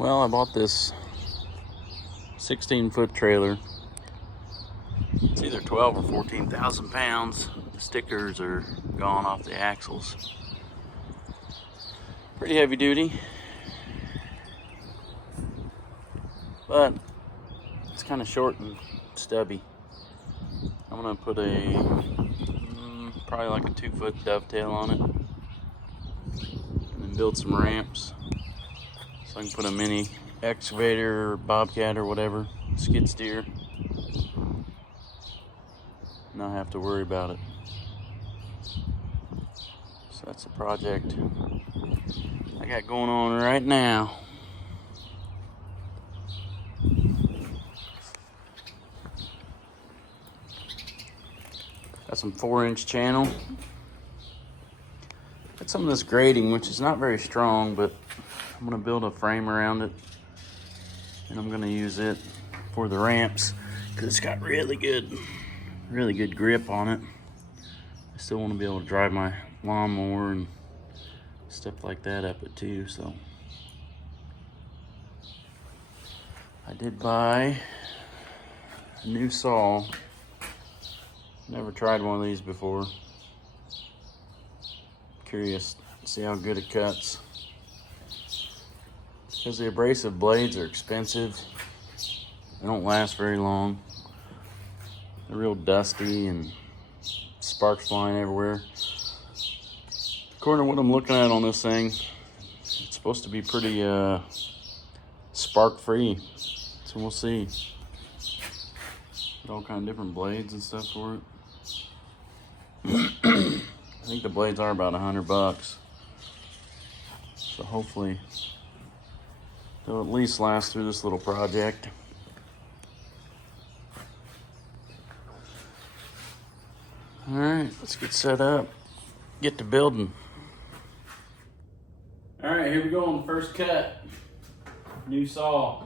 Well, I bought this 16-foot trailer. It's either 12 or 14,000 pounds. The stickers are gone off the axles. Pretty heavy duty, but it's kind of short and stubby. I'm gonna put probably like a 2-foot dovetail on it, and then build some ramps so I can put a mini excavator or bobcat or whatever, skid steer, not have to worry about it. So that's a project I got going on right now. Got some 4-inch channel. Got some of this grating, which is not very strong, but I'm gonna build a frame around it, and I'm gonna use it for the ramps because it's got really good grip on it. I still want to be able to drive my lawnmower and stuff like that up it too. So I did buy a new saw. Never tried one of these before. Curious to see how good it cuts. Because the abrasive blades are expensive. They don't last very long. They're real dusty and sparks flying everywhere. According to what I'm looking at on this thing, it's supposed to be pretty spark free. So we'll see. Got all kind of different blades and stuff for it. I think the blades are about $100. So hopefully they'll at least last through this little project. All right, let's get set up, get to building. All right, here we go on the first cut. New saw.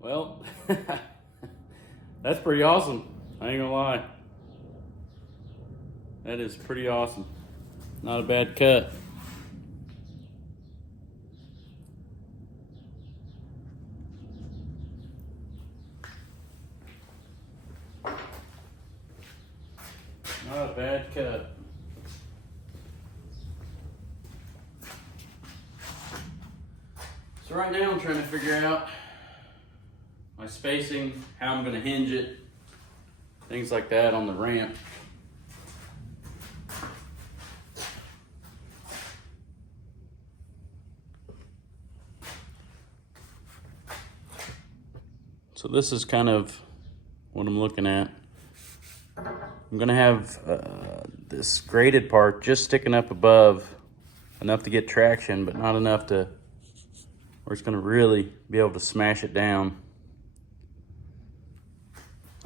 Well, that's pretty awesome. I ain't gonna lie. That is pretty awesome. Not a bad cut. Not a bad cut. So right now I'm trying to figure out my spacing, how I'm going to hinge it, things like that on the ramp. So this is kind of what I'm looking at. I'm going to have this graded part just sticking up above, enough to get traction, but not enough to where it's going to really be able to smash it down.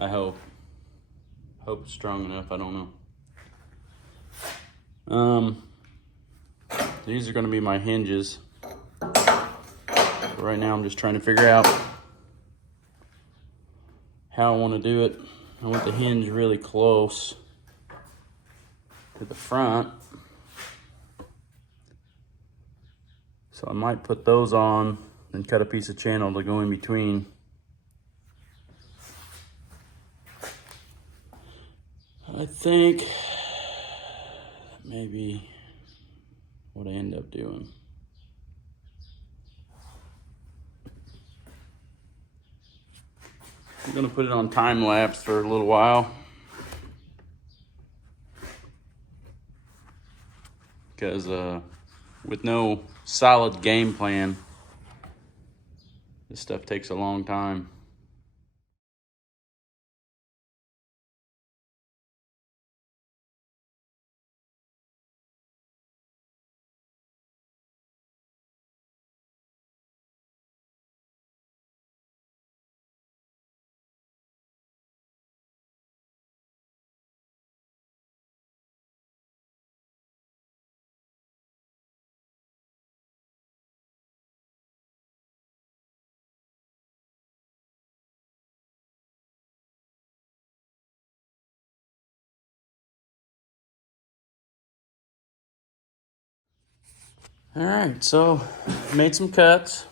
I hope it's strong enough. I don't know. These are going to be my hinges. Right now I'm just trying to figure out how I want to do it. I want the hinge really close to the front. So I might put those on and cut a piece of channel to go in between. I think maybe what I end up doing. I'm gonna put it on time lapse for a little while, because with no solid game plan, this stuff takes a long time. Alright, so made some cuts.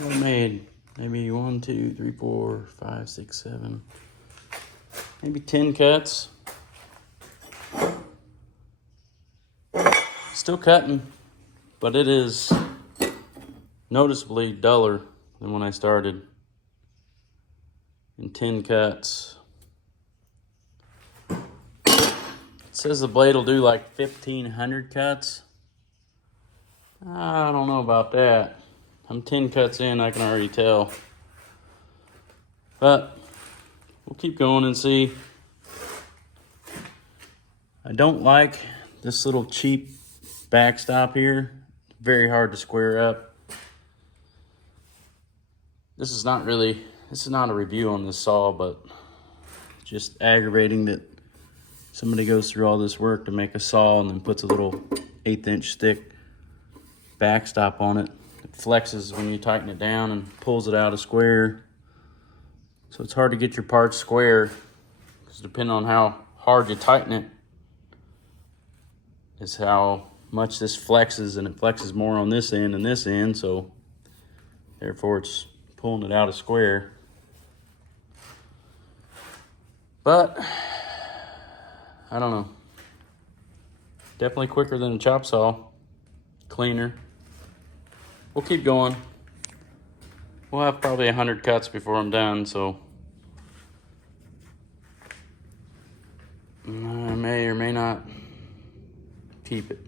I made maybe 1, 2, 3, 4, 5, 6, 7, maybe 10 cuts. Still cutting, but it is noticeably duller than when I started. In 10 cuts. It says the blade will do like 1,500 cuts. I don't know about that. I'm 10 cuts in, I can already tell. But we'll keep going and see. I don't like this little cheap backstop here. Very hard to square up. This is not a review on this saw, but just aggravating that somebody goes through all this work to make a saw and then puts a little 1/8 inch thick backstop on it. It flexes when you tighten it down and pulls it out of square. So it's hard to get your parts square, because depending on how hard you tighten it is how much this flexes, and it flexes more on this end than this end, so therefore it's pulling it out of square. But I don't know. Definitely quicker than a chop saw. Cleaner. We'll keep going. We'll have probably 100 cuts before I'm done, so I may or may not keep it.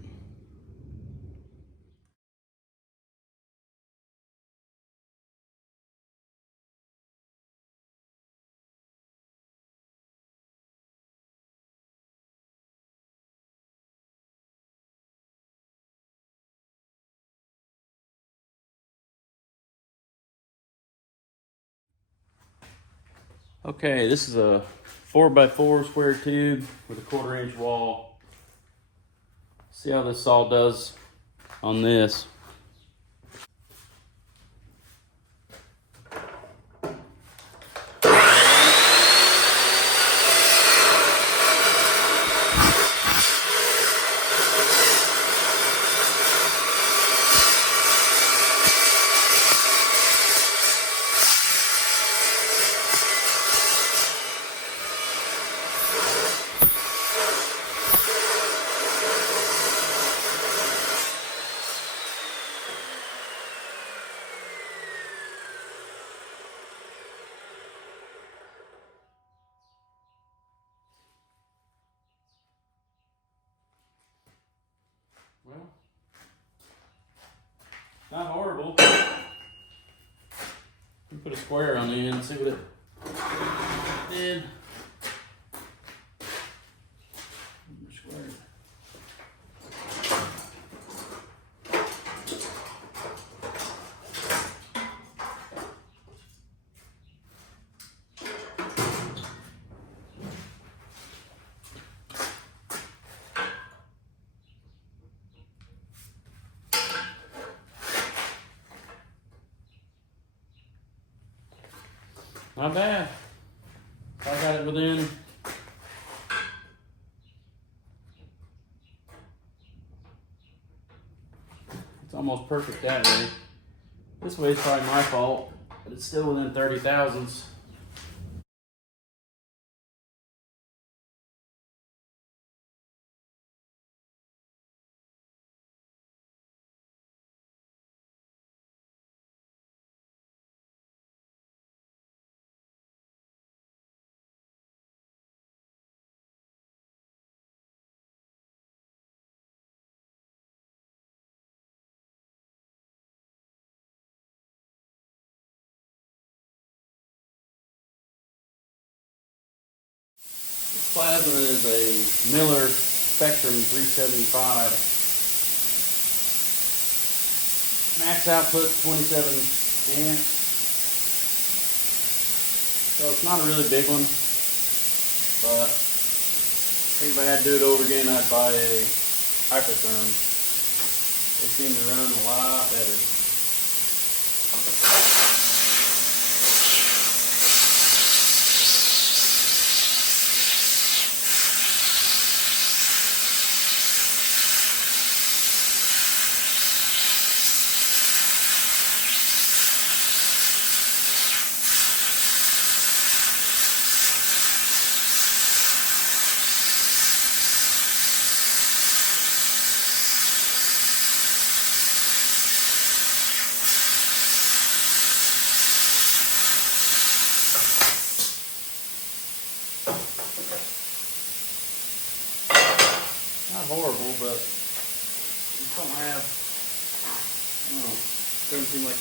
Okay, this is a 4x4 square tube with a 1/4 inch wall. See how this saw does on this. Well, not horrible. We put a square on the end and see what it did. Square. Not bad. I got it within it's almost perfect that way. This way is probably my fault, but it's still within 30 thousandths. Plasma is a Miller Spectrum 375. Max output 27 amps. So it's not a really big one, but I think if I had to do it over again, I'd buy a Hypertherm. They seem to run a lot better.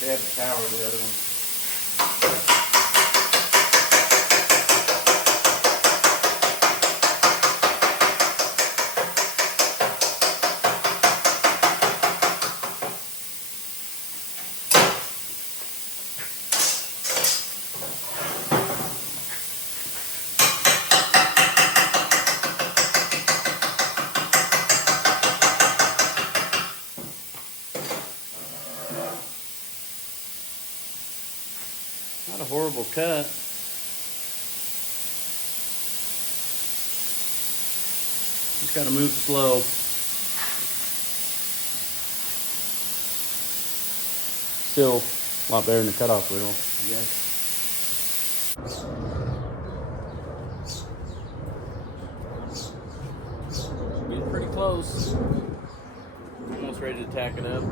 They had the tower, the other one. Not a horrible cut. Just gotta move slow. Still a lot better than the cutoff wheel, I guess. Getting pretty close. Almost ready to tack it up.